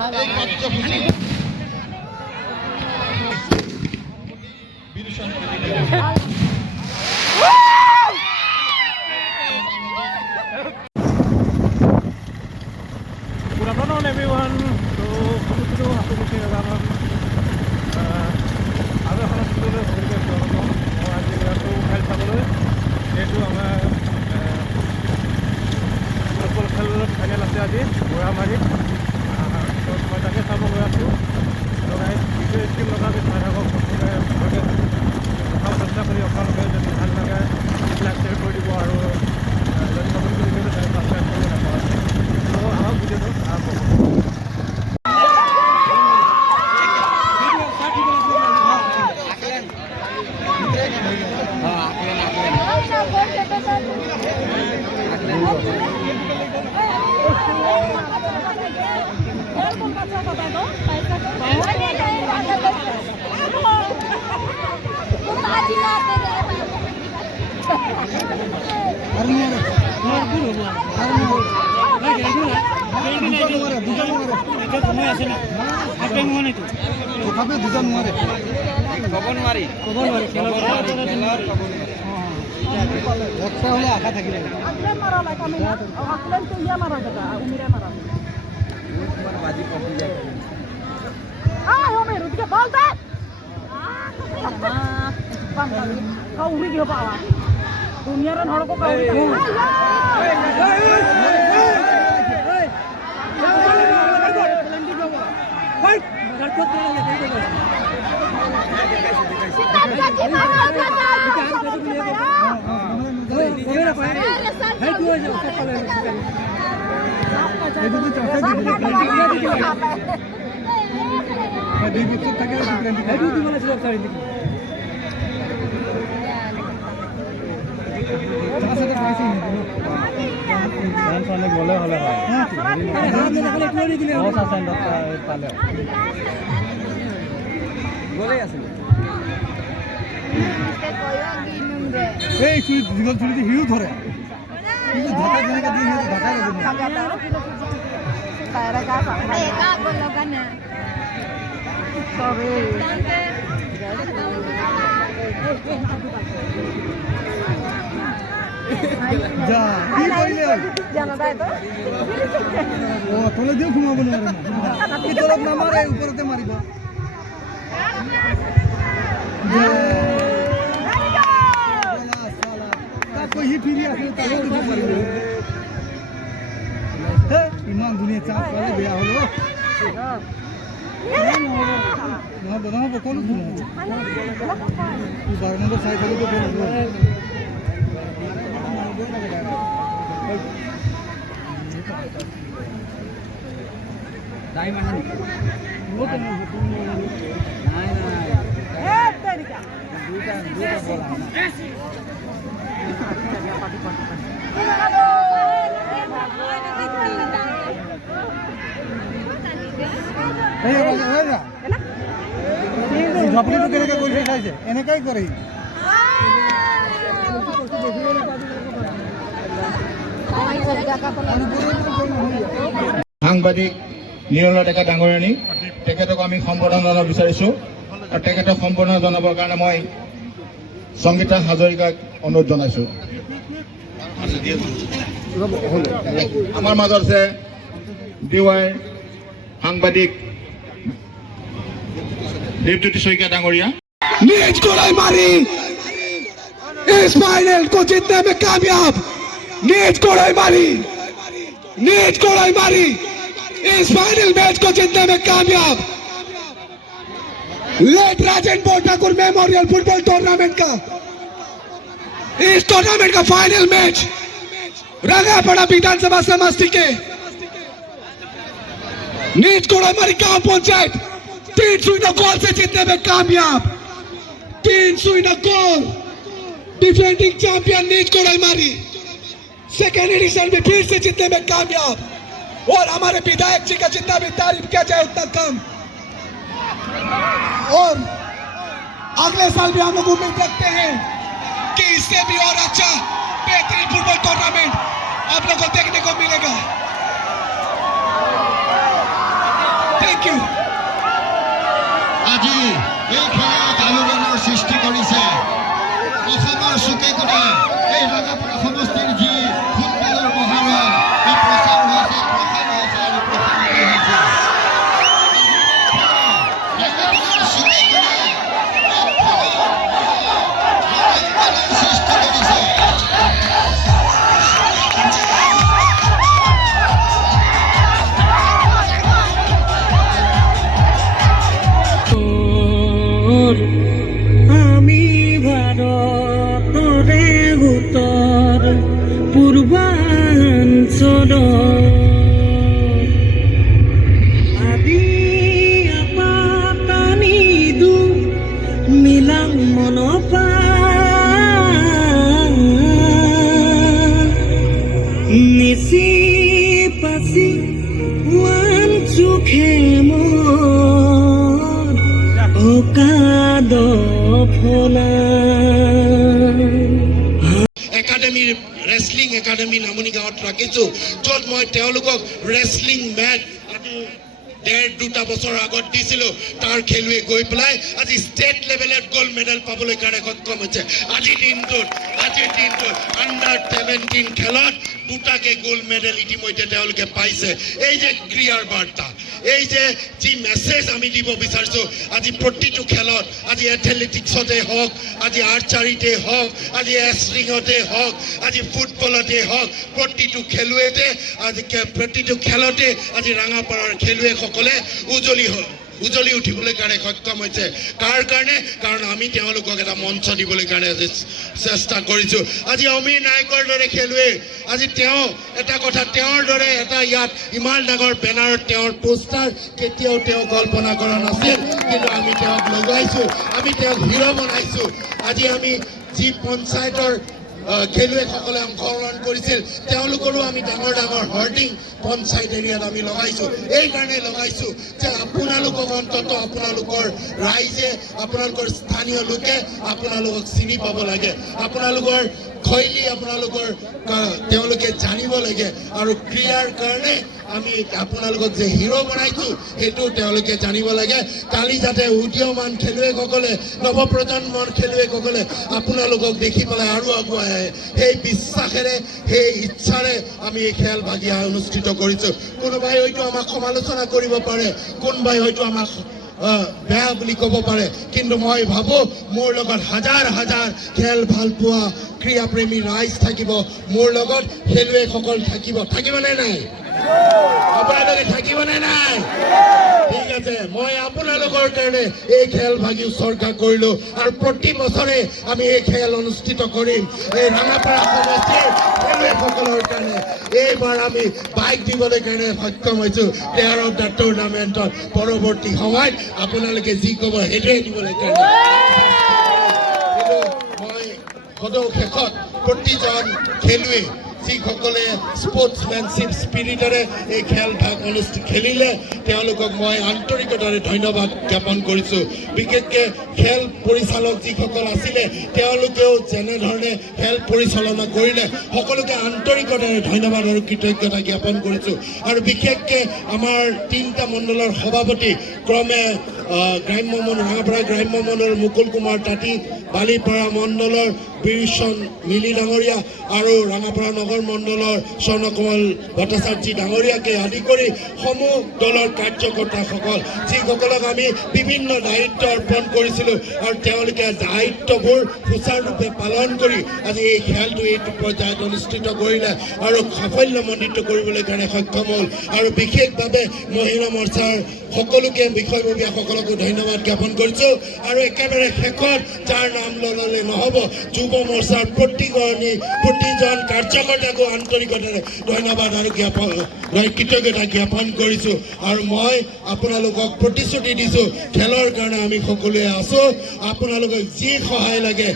Good afternoon everyone. So kamu tuh aku mesti ngalaman aku akan sebelumnya berbicara tentang আজি aku খেল চাবলৈ যেহেতু আমাৰ ফুটবল খেলৰ ফাইনেল আছে আজি গড়ামাৰীত তো মই তাকে চাব গৈ আছোঁ লগাই ভিডিঅ' স্ক্ৰীন লগাই চাই থাকক সকলোৱে ভালকৈ দেখাব চেষ্টা কৰি আপোনালোকে যদি ভাল লাগে লাইক শ্বেয়াৰ কৰি দিব আৰু যদি নতুন ভিডিঅ'টো ছাবস্ক্ৰাইব কৰিব নাপায় তো আহক ভিডিঅ'টো আৰম্ভ কৰোঁ। Kau uri dia bawa. Dunia ran hal ko kau uri. গলে হলে হয় এই দীঘল চুরিতে হিউ ধরে কিন্তু ঢাকা জনকে দিয়ে ঢাকা যা কি কইলে জানা দাই তো ও তোলে দিও ঘুমাবো না কি তোলে না মারে উপরতে মারিব তা কই ফিরি আসলে তাহলে তো মারিব হে ইমান দুনিয়া চাপ করে বেয়া হলো না বনাবো কোন ফুল তুই 12 নম্বর সাইড থেকে তো বলবো Dai mana ni? Bukan. Nah. Tadi kah? Duta bola. झपड़ी तो केने का कोई खाई छे एने काई करे সাংবাদিক নিৰলা ডেকা ডাঙৰীয়ানী তেখেতক আমি সম্বোধন জনাব বিচাৰিছোঁ আৰু তেখেতক সম্বোধন জনাবৰ কাৰণে মই সংগীতা হাজৰিকাক অনুৰোধ জনাইছোঁ। আমাৰ মাজত আছে ডিৱাই সাংবাদিক দেৱজ্যোতি শইকীয়া ডাঙৰীয়া। नीच कोड़ाई मारी इस फाइनल को जीतने में कामयाब नीच कोड़ाई मारी इस फाइनल मैच को जीतने में कामयाब लेट राजन बोल ठाकुर मेमोरियल फुटबॉल टूर्नामेंट का इस टूर्नामेंट का फाइनल मैच रंगापड़ा विधानसभा समष्टि के नीच कोड़ाई मारी गांव पंचायत 3-0 गोल से जीतने में कामयाब 3-0 गोल डिफेंडिंग चैंपियन नीच कोड़ाई मारी सेकेंड एडिशन में फिर से जीतने में कामयाब और हमारे विधायक जी का जितना भी तारीफ किया जाए उतना कम और अगले साल भी हम लोग उम्मीद रखते हैं कि इससे भी और अच्छा बेहतरीन फुटबॉल टूर्नामेंट आप लोगों को देखने को मिलेगा। Thank you. আজি এই খেলত আলোড়নৰ সৃষ্টি কৰিছে অসমৰ চুকে কোণে এই ৰঙাপাৰা সমষ্টিৰ যি ফুটবলৰ মহাৰণ এই প্ৰচাৰ হৈছে আৰু প্ৰসাৰিত হৈছে ৰঙাপাৰাৰ চুকে কোণে এই খেলৰ সৃষ্টি কৰিছে আমি ভাৰতৰে উত্তৰ পূৰ্বাঞ্চল আদি আপাতানি দু মিলাং মনপা নিচি পাচি ওৱান চোখে একাডেমিৰ ৰেসলিং একাডেমি নামনি গাঁৱত ৰাখিছোঁ য'ত মই তেওঁলোকক ৰেসলিং মেট দুটা বছৰ আগত দিছিলোঁ তাৰ খেলুৱৈ গৈ পেলাই আজি ষ্টেট লেভেলত গ'ল্ড মেডেল পাবলৈ কাৰণে সক্ষম হৈছে আজিৰ দিনটোত আণ্ডাৰ 17 খেলত দুটাকে গ'ল্ড মেডেল ইতিমধ্যে তেওঁলোকে পাইছে এই যে ক্ৰীড়াৰ বাৰ্তা এই যে যি মেছেজ আমি দিব বিচাৰিছোঁ আজি প্ৰতিটো খেলত আজি এথলেটিক্সতে হওক আজি আৰ্চাৰীতে হওক আজি ৰেসলিঙতে হওক আজি ফুটবলতে হওক প্ৰতিটো খেলুৱৈতে আজি প্ৰতিটো খেলতে আজি ৰঙাপাৰাৰ খেলুৱৈসকলে উজলি উঠিবলৈ কাৰণে সক্ষম হৈছে কাৰ কাৰণে কাৰণ আমি তেওঁলোকক এটা মঞ্চ দিবলৈ কাৰণে চেষ্টা কৰিছোঁ আজি অমীৰ নায়কৰ দৰে খেলুৱৈ আজি তেওঁ এটা কথা তেওঁৰ দৰে এটা ইয়াত ইমান ডাঙৰ বেনাৰত তেওঁৰ পোষ্টাৰ কেতিয়াও তেওঁ কল্পনা কৰা নাছিল কিন্তু আমি তেওঁক লগাইছোঁ আমি তেওঁক হিৰো বনাইছোঁ আজি আমি যি পঞ্চায়তৰ খেলুৱৈসকলে অংশগ্ৰহণ কৰিছিল তেওঁলোকৰো আমি ডাঙৰ হৰ্ডিং পঞ্চায়ত এৰিয়াত আমি লগাইছোঁ এই কাৰণে লগাইছোঁ যে আপোনালোকক অন্ততঃ আপোনালোকৰ ৰাইজে আপোনালোকৰ স্থানীয় লোকে আপোনালোকক চিনি পাব লাগে আপোনালোকৰ শৈলী আপোনালোকৰ তেওঁলোকে জানিব লাগে আৰু ক্ৰীড়াৰ কাৰণে আমি আপোনালোকক যে হিৰো বনাইছোঁ সেইটো তেওঁলোকে জানিব লাগে কালি যাতে উদীয়মান খেলুৱৈসকলে নৱপ্ৰজন্মৰ খেলুৱৈসকলে আপোনালোকক দেখি পেলাই আৰু আগুৱাই আহে সেই বিশ্বাসেৰে সেই ইচ্ছাৰে আমি এই খেল ভাগিয়া অনুষ্ঠিত কৰিছোঁ কোনোবাই হয়তো আমাক সমালোচনা কৰিব পাৰে কোনোবাই হয়তো আমাক বেয়া বুলি ক'ব পাৰে কিন্তু মই ভাবোঁ মোৰ লগত হাজাৰ খেল ভাল পোৱা ক্ৰীড়াপ্ৰেমী ৰাইজ থাকিব মোৰ লগত খেলুৱৈসকল থাকিবনে নাই আপোনালোকে থাকিবনে নাই ঠিক আছে মই আপোনালোকৰ কাৰণে এই খেল ভাগি উৎসৰ্গা কৰিলোঁ আৰু প্ৰতি বছৰে আমি এই খেল অনুষ্ঠিত কৰিম এই ৰঙাপাৰা সমষ্টিৰ খেলুৱৈসকলৰ কাৰণে এইবাৰ আমি বাইক দিবলৈ কাৰণে সক্ষম হৈছোঁ প্লেয়াৰ অফ দ্য টুৰ্ণামেণ্টত পৰৱৰ্তী সময়ত আপোনালোকে যি ক'ব সেইটোৱে দিবলৈ কাৰণে কিন্তু মই সদৌ শেষত প্ৰতিজন খেলুৱৈ যিসকলে স্পৰ্টছমেনশ্বিপ স্পিৰিটেৰে এই খেল ভাগ খেলিলে তেওঁলোকক মই আন্তৰিকতাৰে ধন্যবাদ জ্ঞাপন কৰিছোঁ বিশেষকৈ খেল পৰিচালক যিসকল আছিলে তেওঁলোকেও যেনেধৰণে খেল পৰিচালনা কৰিলে সকলোকে আন্তৰিকতাৰে ধন্যবাদ আৰু কৃতজ্ঞতা জ্ঞাপন কৰিছোঁ আৰু বিশেষকৈ আমাৰ 3টা মণ্ডলৰ সভাপতি ক্ৰমে ৰঙাপাৰা গ্ৰাম্য মণ্ডলৰ মুকুল কুমাৰ তাঁতী বালিপাৰা মণ্ডলৰ বীৰচন মিলি ডাঙৰীয়া আৰু ৰঙাপাৰা নগৰ মণ্ডলৰ স্বৰ্ণকমল ভট্টাচাৰ্য ডাঙৰীয়াকে আদি কৰি সমূহ দলৰ কাৰ্যকৰ্তাসকল যিসকলক আমি বিভিন্ন দায়িত্ব অৰ্পণ কৰিছিলোঁ আৰু তেওঁলোকে দায়িত্ববোৰ সুচাৰুৰূপে পালন কৰি আজি এই খেলটো এইটো পৰ্যায়ত অনুষ্ঠিত কৰিলে আৰু সাফল্যমণ্ডিত কৰিবলৈ কাৰণে সক্ষম হ'ল আৰু বিশেষভাৱে মহিলা মৰ্চাৰ সকলোকে বিষয়ববীয়াসকলকো ধন্যবাদ জ্ঞাপন কৰিছোঁ আৰু একেবাৰে শেষত যাৰ নাম ল'লে নহ'ব যুৱ মৰ্চাৰ প্ৰতিজন কাৰ্যকৰ্তাকো আন্তৰিকতাৰে ধন্যবাদ আৰু কৃতজ্ঞতা জ্ঞাপন কৰিছোঁ আৰু মই আপোনালোকক প্ৰতিশ্ৰুতি দিছোঁ খেলৰ কাৰণে আমি সকলোৱে আছোঁ আপোনালোকক যি সহায় লাগে